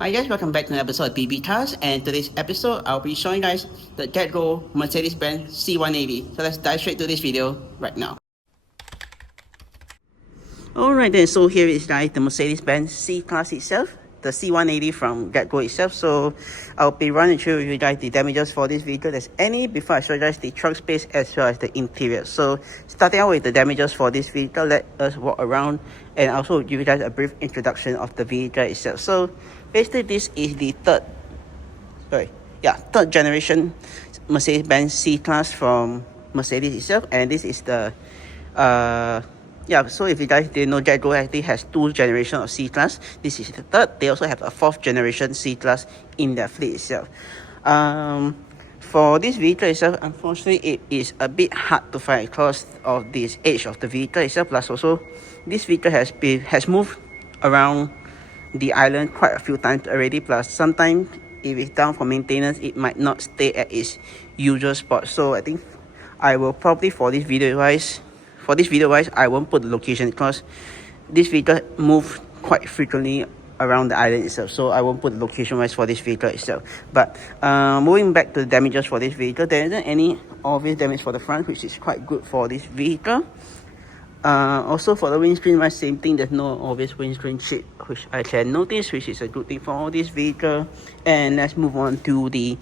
Hi guys, welcome back to another episode of BB Cars, and today's episode I'll be showing guys the GetGo Mercedes-Benz C180. So let's dive straight to this video right now. Alright then, so here is guys the Mercedes-Benz C-Class itself, the C180 from GetGo itself. So I'll be running through with you guys the damages for this vehicle, there's any, before I show you guys the trunk space as well as the interior. So starting out with the damages for this vehicle, let us walk around and also give you guys a brief introduction of the vehicle itself. So basically this is the third generation Mercedes-Benz C-Class from Mercedes itself, and this is the so if you guys didn't know, GetGo actually has 2 generations of C-Class. This is the third. They also have a 4th generation C-Class in their fleet itself. For this vehicle itself, unfortunately it is a bit hard to find because of this age of the vehicle itself, plus also this vehicle has moved around the island quite a few times already, plus sometimes if it's down for maintenance it might not stay at its usual spot. So I think I will probably for this video wise I won't put the location because this vehicle move quite frequently around the island itself, so I won't put the location wise for this vehicle itself. But moving back to the damages for this vehicle, there isn't any obvious damage for the front, which is quite good for this vehicle. Also for the windscreen, my same thing, there's no obvious windscreen chip which I can notice, which is a good thing for this vehicle. And let's move on to the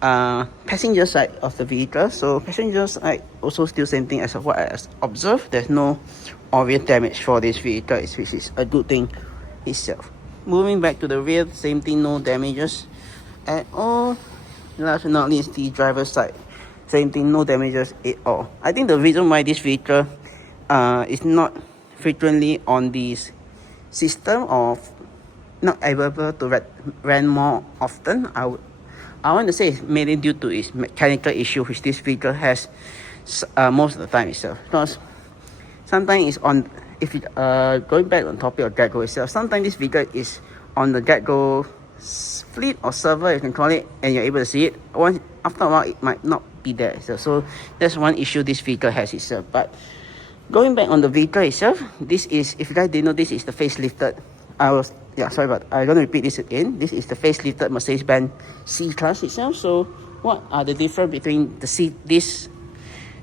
passenger side of the vehicle. So passenger side also still same thing as what I observed, there's no obvious damage for this vehicle, which is a good thing itself. Moving back to the rear, same thing, no damages at all. Last but not least, the driver's side, same thing, no damages at all. I think the reason why this vehicle is not frequently on this system of not able to rent more often, I want to say it's mainly due to its mechanical issue which this vehicle has most of the time itself. Because sometimes it's on, if it, going back on topic of GetGo itself, sometimes this vehicle is on the GetGo fleet or server, you can call it, and you're able to see it. After a while it might not be there itself. So that's one issue this vehicle has itself. But going back on the vehicle itself, this is, if you guys didn't know, this is the facelifted, I'm going to repeat this again. This is the facelifted Mercedes-Benz C-Class itself. So what are the difference between this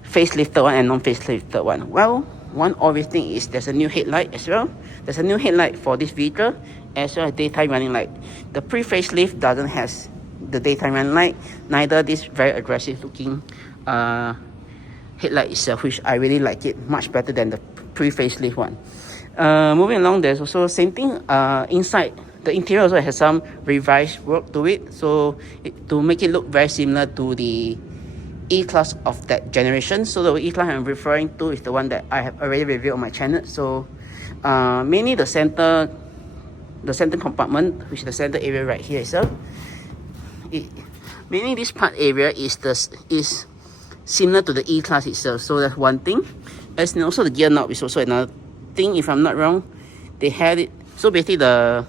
facelifted one and non-facelifted one? Well, one obvious thing is there's a new headlight as well. There's a new headlight for this vehicle, as well as daytime running light. The pre-facelift doesn't have the daytime running light, neither this very aggressive looking headlight itself, which I really like it much better than the pre-facelift one. Moving along, there's also same thing inside. The interior also has some revised work to it, so to make it look very similar to the E-Class of that generation. So the E-Class I'm referring to is the one that I have already reviewed on my channel. So mainly the center compartment, which is the center area right here itself, mainly this part area is similar to the E-Class itself. So that's one thing. And also the gear knob is also another thing, if I'm not wrong. They had it, so basically the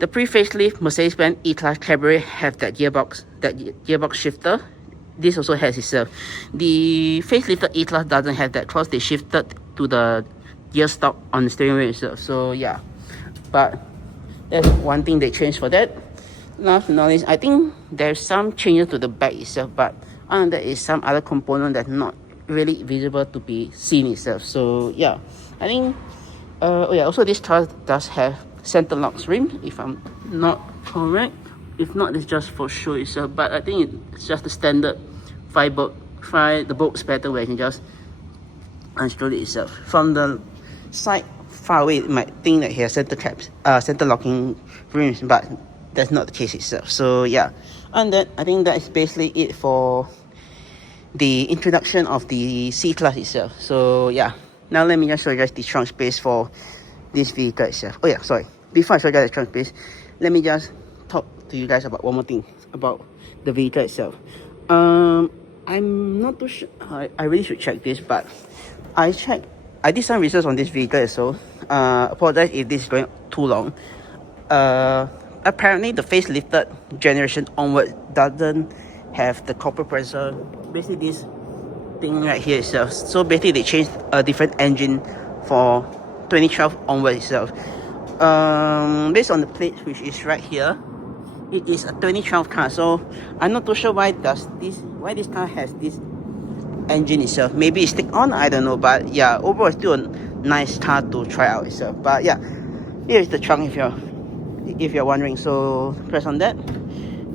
pre-facelift Mercedes-Benz E-Class Cabriolet have that gearbox shifter. This also has itself. The facelifted E-Class doesn't have that because they shifted to the gear stock on the steering wheel itself. So yeah, but that's one thing they changed for that. Last but not least, I think there's some changes to the back itself, but there is some other component that's not really visible to be seen itself. So yeah, I think also this car does have center lock rim, if I'm not correct. If not, it's just for show itself, but I think it's just the standard 5 bolts pattern where you can just unscrew it itself. From the side far away, you might think that he has center locking rims, but that's not the case itself. So yeah, and then I think that is basically it for the introduction of the C-Class itself. So yeah, now let me just show you guys the trunk space for this vehicle itself. Oh yeah, sorry, before I show you guys the trunk space, let me just talk to you guys about one more thing about the vehicle itself. I'm not too sure, I really should check this, but I did some research on this vehicle as well. Apologize if this is going too long. Apparently the facelifted generation onward doesn't have the copper pressure, basically this thing right here itself. So basically they changed a different engine for 2012 onward itself. based on the plate which is right here, it is a 2012 car. So I'm not too sure why this car has this engine itself. Maybe it's stick on, I don't know. But yeah, overall it's still a nice car to try out itself. But yeah, here is the trunk if you're wondering. So press on that,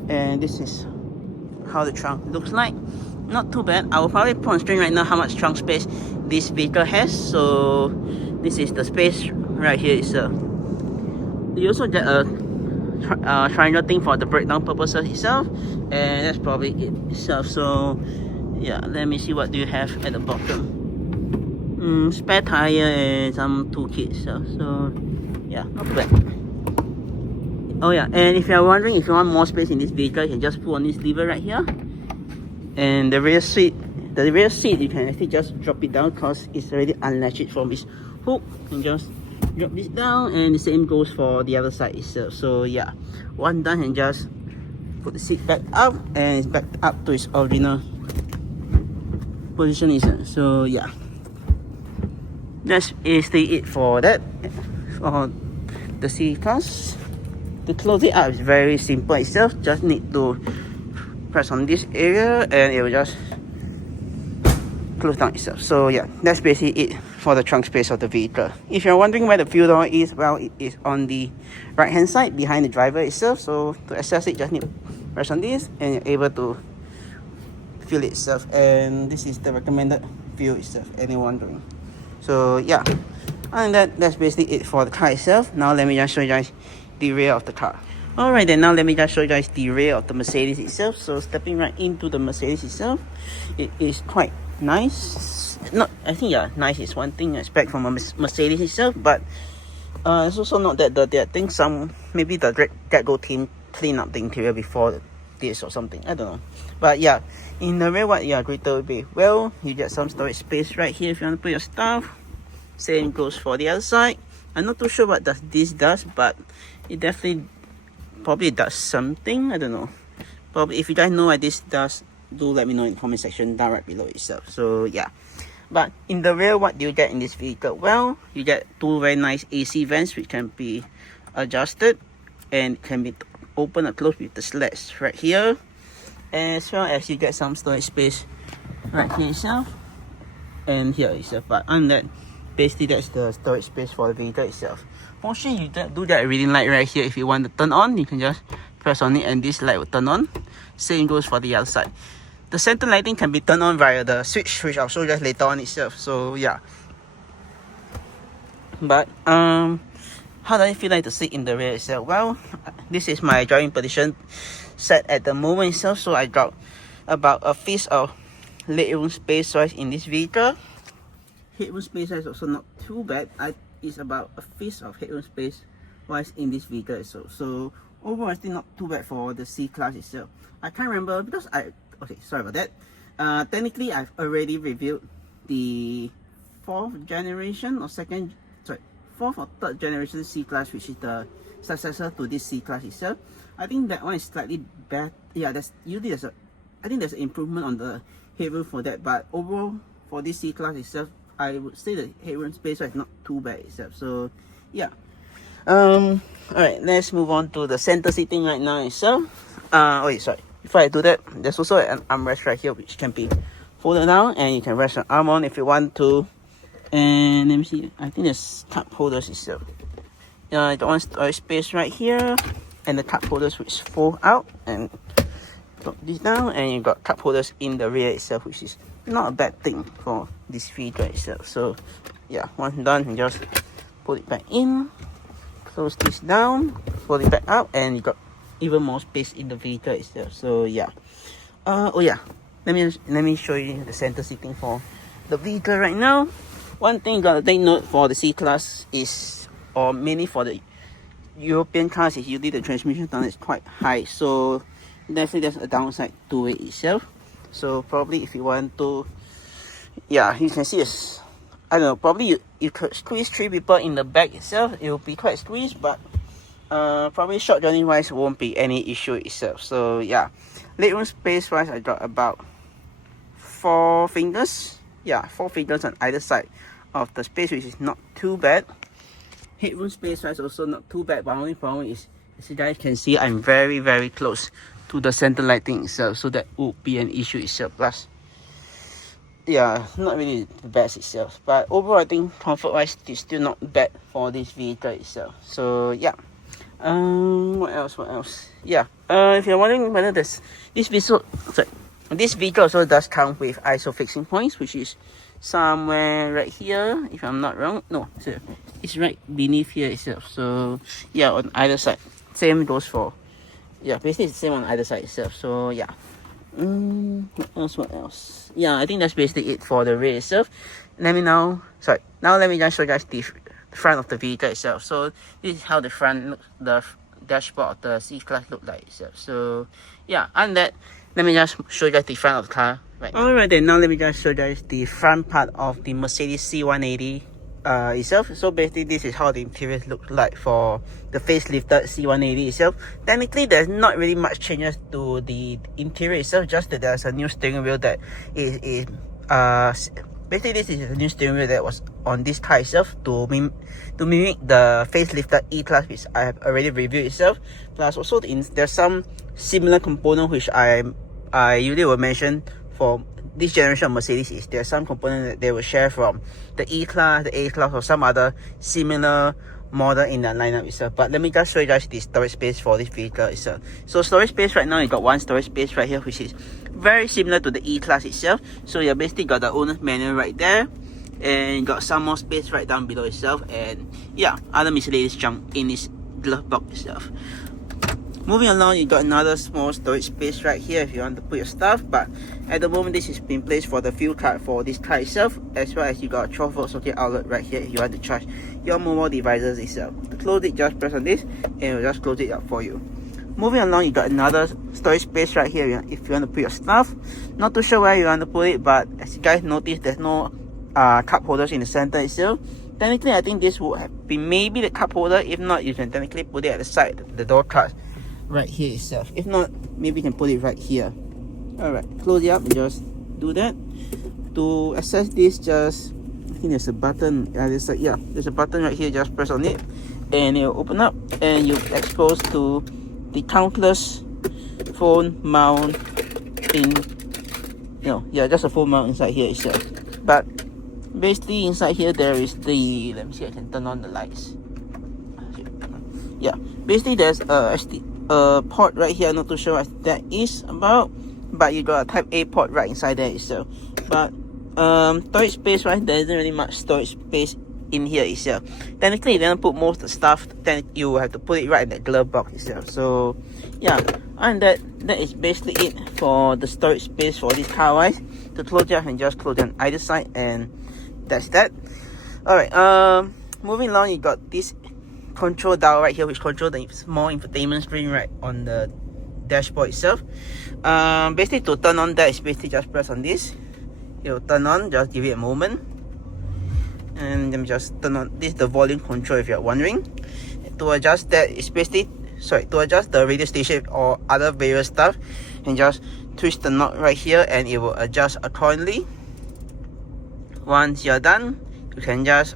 and this is how the trunk looks like. Not too bad. I will probably put on screen right now how much trunk space this vehicle has. So this is the space right here itself. You also get a triangle thing for the breakdown purposes itself, and that's probably it itself. So yeah, let me see what do you have at the bottom. Spare tire and some toolkit itself. So yeah, not too bad. Oh yeah, and if you're wondering if you want more space in this vehicle, you can just pull on this lever right here. And the rear seat you can actually just drop it down because it's already unlatched from its hook. You can just drop this down, and the same goes for the other side itself. So yeah, one done, and just put the seat back up, and it's back up to its original position itself. So yeah, that's basically it for that, for the C-Class. To close it up is very simple itself. Just need to press on this area and it will just close down itself. So yeah, that's basically it for the trunk space of the vehicle. If you're wondering where the fuel door is, well, it is on the right hand side behind the driver itself. So to access it, just need to press on this and you're able to fill it itself. And this is the recommended fuel itself, anyone wondering. So yeah, other than that, that's basically it for the car itself. Now let me just show you guys the rear of the car. Alright then, now let me just show you guys the rear of the Mercedes itself. So stepping right into the Mercedes itself, it is quite nice. I think yeah, nice is one thing I expect from a Mercedes itself, but it's also not that dirty. I think maybe the GetGo team clean up the interior before this or something, I don't know. But yeah, in the rear, what you are greeted will be, well, you get some storage space right here if you want to put your stuff. Same goes for the other side. I'm not too sure what this does, but it definitely probably does something, I don't know. Probably if you guys know what this does, do let me know in the comment section down right below itself. So yeah, but in the rear, what do you get in this vehicle? Well, you get two very nice AC vents which can be adjusted and can be open or closed with the slats right here, as well as you get some storage space right here itself and here itself. But on that, basically that's the storage space for the vehicle itself. Fortunately, you do get a reading light right here. If you want to turn on, you can just press on it and this light will turn on. Same goes for the other side. The center lighting can be turned on via the switch, which I'll show you guys later on itself. So yeah, but how does it feel like to sit in the rear itself? Well, this is my driving position set at the moment itself, so I got about a fist of legroom space size in this vehicle. Headroom space is also not too bad. It's about a fist of headroom space wise in this vehicle itself. So overall, it's still not too bad for the C-Class itself. I can't remember because okay, sorry about that. Technically, I've already reviewed the fourth or third generation C-Class, which is the successor to this C-Class itself. I think that one is slightly bad. Yeah, I think there's an improvement on the headroom for that. But overall, for this C-Class itself, I would say the headroom space is not too bad itself. So yeah. Alright, let's move on to the center seating right now itself. Wait, sorry. Before I do that, there's also an armrest right here which can be folded down and you can rest your arm on if you want to. And let me see, I think there's cup holders itself. The one storage space right here, and the cup holders which fold out and drop this down, and you got cup holders in the rear itself, which is not a bad thing for this vehicle itself. So yeah, once done, you just put it back in, close this down, fold it back up, and you got even more space in the vehicle itself. So yeah, oh yeah, let me show you the center seating for the vehicle right now. One thing you gotta take note for the C-Class is, or mainly for the European cars, is usually the transmission tunnel is quite high. So definitely there's a downside to it itself. So probably if you want to, yeah, you can see it's, I don't know, probably you could squeeze 3 people in the back itself. It will be quite squeezed, but probably short journey wise won't be any issue itself. So yeah, legroom space wise, I got about 4 fingers. Yeah, 4 fingers on either side of the space, which is not too bad. Headroom space wise also not too bad, but only problem is, as you guys can see, I'm very close to the center lighting itself, so that would be an issue itself. Plus, yeah, not really the best itself, but overall I think comfort wise it's still not bad for this vehicle itself. So yeah. What else? Yeah. If you're wondering whether this vehicle also does come with ISO fixing points, which is somewhere right here, if I'm not wrong. No, it's right beneath here itself. So yeah, on either side. Same goes for, yeah, basically it's the same on either side itself. So yeah. What else? Yeah, I think that's basically it for the rear itself. Now let me just show you guys the front of the vehicle itself. So this is how the front looks, the dashboard of the C-Class look like itself. So yeah, and that, let me just show you guys the front of the car right now. Alright then, now let me just show you guys the front part of the Mercedes C180 itself. So basically this is how the interior looks like for the facelifted C180 itself. Technically there's not really much changes to the interior itself, just that there's a new steering wheel that is basically this is a new steering wheel that was on this car itself to mimic the facelifted E-Class, which I have already reviewed itself. Plus also there's some similar component which I usually will mention for this generation of Mercedes. Is there some component that they will share from the E-Class, the A-Class, or some other similar model in the lineup itself. But let me just show you guys the storage space for this vehicle itself. So storage space right now, you got one storage space right here, which is very similar to the E-Class itself. So you basically got the owner's manual right there, and you got some more space right down below itself, and yeah, other miscellaneous junk in this glove box itself. Moving along, you got another small storage space right here if you want to put your stuff, but at the moment this is being placed for the fuel card for this car itself, as well as you got a 12-volt socket outlet right here if you want to charge your mobile devices itself. To close it, just press on this and it will just close it up for you. Moving along, you got another storage space right here if you want to put your stuff. Not too sure where you want to put it, but as you guys notice, there's no cup holders in the center itself. Technically, I think this would have been maybe the cup holder. If not, you can technically put it at the side, the door cards right here itself. If not, maybe you can put it right here. Alright, close it up and just do that. To access this, just, I think there's a button, there's a button right here, just press on it and it will open up and you're exposed to the countless phone mount just a phone mount inside here itself. But basically inside here there is the, let me see, I can turn on the lights. Yeah, basically there's a port right here, not too sure what that is about, but you got a type A port right inside there itself. But storage space, right, there isn't really much storage space in here itself. Technically, if you want to put most of the stuff, then you will have to put it right in the glove box itself. So yeah, and that is basically it for the storage space for this car wise. To close it, and just close it on either side, and that's that. Alright, moving along, you got this control dial right here, which controls the small infotainment screen right on the dashboard itself. Basically, to turn on that is basically just press on this. It will turn on, just give it a moment. And let me just turn on, this is the volume control if you're wondering. To adjust that is basically, to adjust the radio station or other various stuff, and just twist the knot right here and it will adjust accordingly. Once you're done, you can just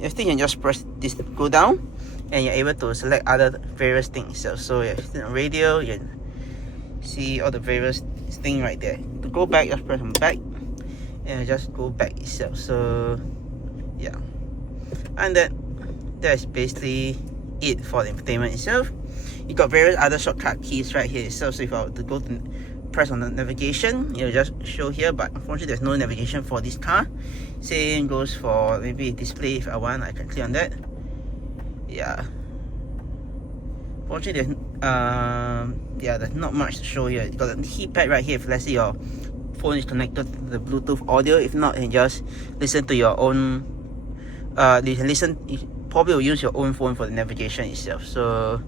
you can just press this, go down, and you're able to select other various things. So yeah, radio, you can see all the various things right there. To go back, just press on back and just go back itself. So yeah, and that's basically it for the infotainment itself. You got various other shortcut keys right here itself. So if I were to go to press on the navigation, it'll just show here, but unfortunately there's no navigation for this car. Same goes for maybe display. If I want, I can click on that. Yeah, unfortunately there's not much to show here. You got the heat pad right here if let's say your phone is connected to the Bluetooth audio. If not, you can just listen to your own you probably will use your own phone for the navigation itself. So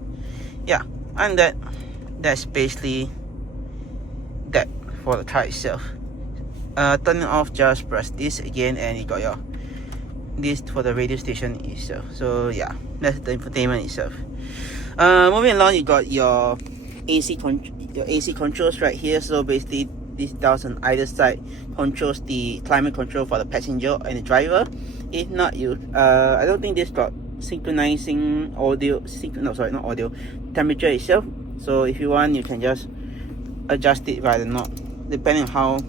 yeah, and that's basically that for the car itself. Turning off, just press this again and you got this for the radio station itself. So yeah, that's the infotainment itself. Moving along, you got your AC controls right here. So basically this dials on either side controls the climate control for the passenger and the driver, If not, I don't think this got synchronizing audio, no, sorry, not audio, temperature itself. So if you want, you can just adjust it by the knob, depending on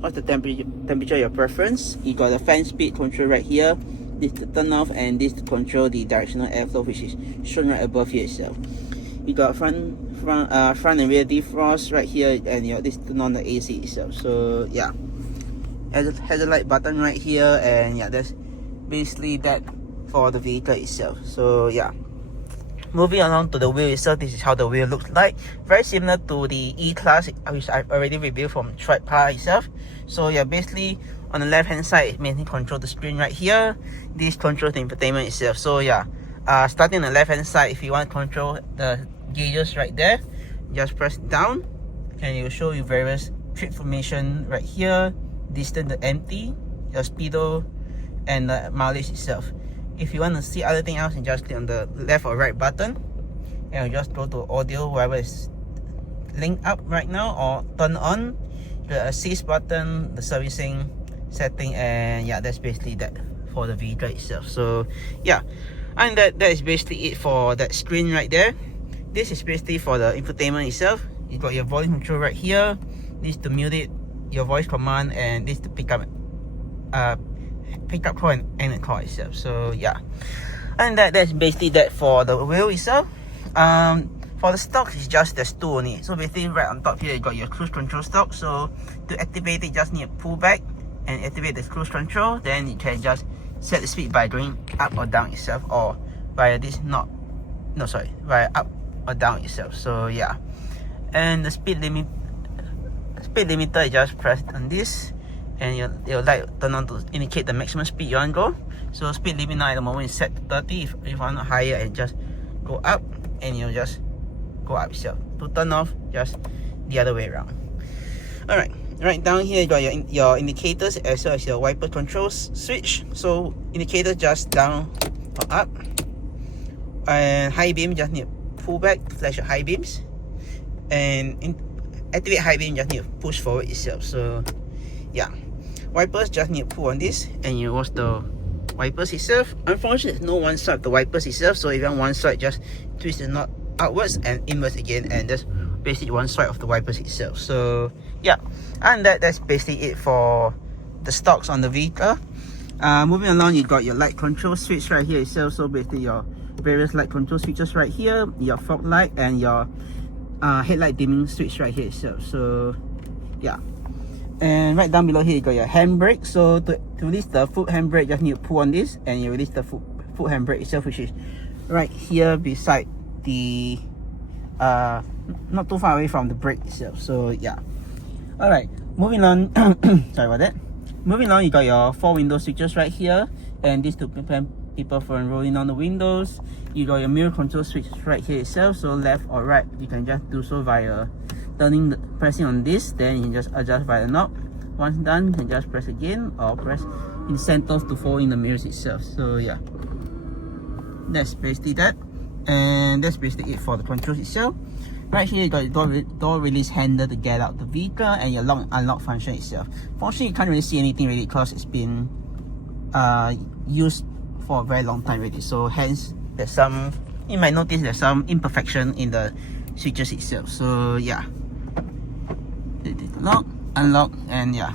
what's the temperature your preference. You got the fan speed control right here. This to turn off, and this to control the directional airflow, which is shown right above here itself. You got front and rear defrost right here, and this to turn on the AC itself. So yeah, has a light button right here, and yeah, that's basically that for the vehicle itself. So yeah, moving along to the wheel itself, this is how the wheel looks like. Very similar to the E-Class, which I've already reviewed from Tripar itself. So yeah, basically on the left hand side, it mainly controls the screen right here. This controls the infotainment itself. So yeah, starting on the left hand side, if you want to control the gauges right there, just press down and it will show you various trip information right here, distance to empty, your speedo, and the mileage itself. If you want to see other thing else, you just click on the left or right button and you just go to audio, wherever is linked up right now, or turn on the assist button, the servicing setting, and yeah, that's basically that for the vehicle itself. So yeah, and that is basically it for that screen right there. This is basically for the infotainment itself. You got your volume control right here, this to mute it, your voice command, and this to pick up call and end call itself. So yeah, and that's basically that for the wheel itself. For the stock, it's just there's two only. So basically right on top here, you got your cruise control stock. So to activate it, just need to pull back and activate the cruise control. Then you can just set the speed by going up or down itself, or via this knob, via up or down itself. So yeah, and the speed limiter, you just press on this and your light turn on to indicate the maximum speed you want to go. So speed limit now at the moment is set to 30. If you want higher, and just go up, and you'll just go up itself. To turn off, just the other way around. Alright, right down here you got your indicators as well as your wiper controls switch. So indicator just down or up, and high beam just need to pull back to flash your high beams, and activate high beam just need to push forward itself. So yeah, wipers just need to pull on this and you watch the wipers itself. Unfortunately, there's no one side of the wipers itself, so if you want one side, just twist the knot outwards and inwards again, and that's basically one side of the wipers itself. So yeah, and that's basically it for the stocks on the vehicle. Moving along, you got your light control switch right here itself. So basically your various light control switches right here, your fog light, and your headlight dimming switch right here itself. So yeah, and right down below here you got your handbrake. So to release the foot handbrake, just need to pull on this and you release the foot handbrake itself, which is right here beside the not too far away from the brake itself. So yeah, all right, moving on. Sorry about that. Moving on, you got your 4 window switches right here, and this to prevent people from rolling down the windows. You got your mirror control switch right here itself, so left or right, you can just do so via pressing on this, then you just adjust by the knob. Once done, you can just press again or press in center to fold in the mirrors itself. So yeah, that's basically that, and that's basically it for the controls itself. Right here you got your door release handle to get out the vehicle, and your lock unlock function itself. Fortunately, you can't really see anything really because it's been used for a very long time already, so hence there's some, you might notice there's some imperfection in the switches itself. So yeah, lock, unlock, and yeah,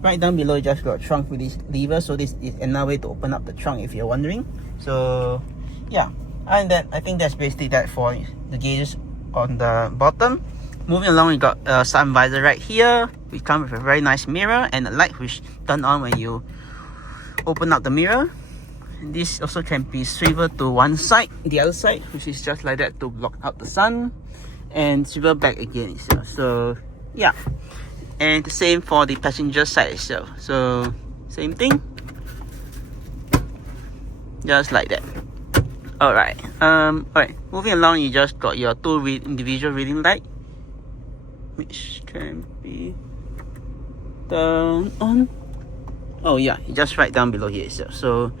right down below you just got trunk release lever. So this is another way to open up the trunk if you're wondering. So yeah, and then I think that's basically that for the gauges on the bottom. Moving along, you got a sun visor right here, which comes with a very nice mirror and a light which turn on when you open up the mirror. And this also can be swiveled to one side, the other side, which is just like that to block out the sun, and swivel back again itself. So yeah, and the same for the passenger side itself. So same thing, just like that. Alright, moving along, you just got your 2 individual reading light, which can be turned on. Oh yeah, just right down below here itself. So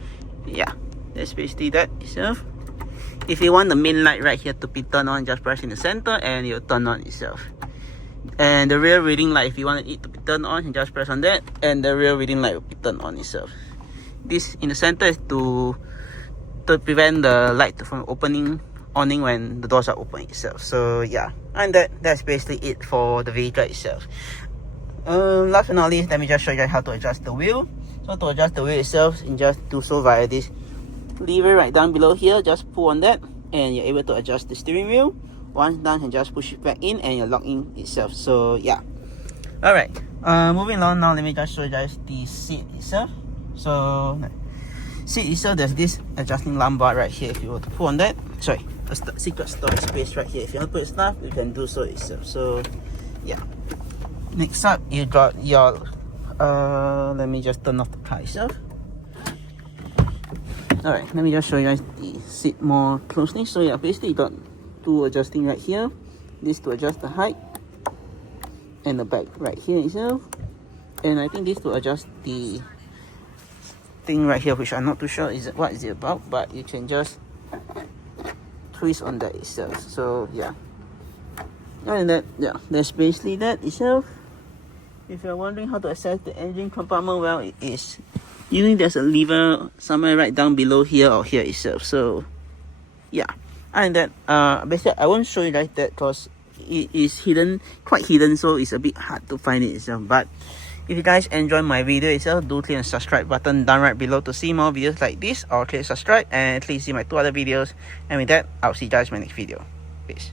yeah, that's basically that itself. If you want the main light right here to be turned on, just press in the center and it'll turn on itself. And the rear reading light, if you want it to be turned on, you just press on that and the rear reading light will be turned on itself. this in the center is to prevent the light from awning when the doors are open itself. So yeah, and that's basically it for the vehicle itself. Last but not least, let me just show you guys how to adjust the wheel. So to adjust the wheel itself, you just do so via this lever right down below here. Just pull on that and you're able to adjust the steering wheel. Once done, you just push it back in and you're locked in itself. So yeah. Alright, moving on now, let me just show you guys the seat itself. So seat itself, there's this adjusting lumbar right here. If you were to pull on that, sorry, a secret storage space right here. If you want to put stuff, you can do so itself. So yeah. Next up, you got your let me just turn off the car itself. Alright, let me just show you guys the seat more closely. So yeah, basically you got two adjusting right here. This to adjust the height, and the back right here itself. And I think this to adjust the thing right here, which I'm not too sure what is it about, but you can just twist on that itself. So yeah. And that, yeah, that's basically that itself. If you're wondering how to access the engine compartment, well, it is usually there's a lever somewhere right down below here or here itself. So yeah, and that basically I won't show you guys that because it is hidden, quite hidden, so it's a bit hard to find it itself. But if you guys enjoy my video itself, do click on the subscribe button down right below to see more videos like this, or click subscribe and please see my 2 other videos. And with that, I'll see you guys in my next video. Peace.